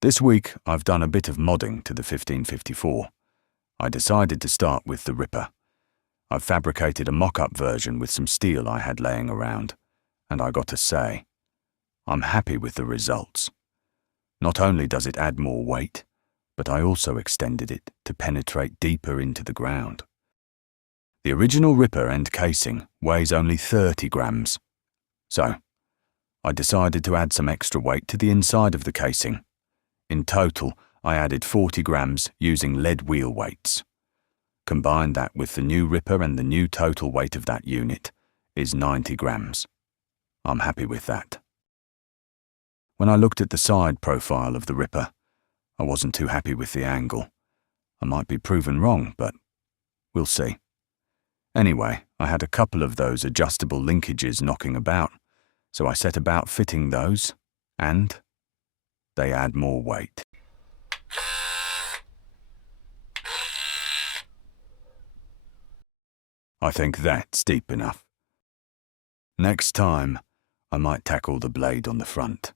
This week, I've done a bit of modding to the 1554. I decided to start with the Ripper. I've fabricated a mock-up version with some steel I had laying around, and I got to say, I'm happy with the results. Not only does it add more weight, but I also extended it to penetrate deeper into the ground. The original Ripper end casing weighs only 30 grams, so I decided to add some extra weight to the inside of the casing. In total, I added 40 grams using lead wheel weights. Combine that with the new Ripper and the new total weight of that unit is 90 grams. I'm happy with that. When I looked at the side profile of the Ripper, I wasn't too happy with the angle. I might be proven wrong, but we'll see. Anyway, I had a couple of those adjustable linkages knocking about, so I set about fitting those, and they add more weight. I think that's deep enough. Next time, I might tackle the blade on the front.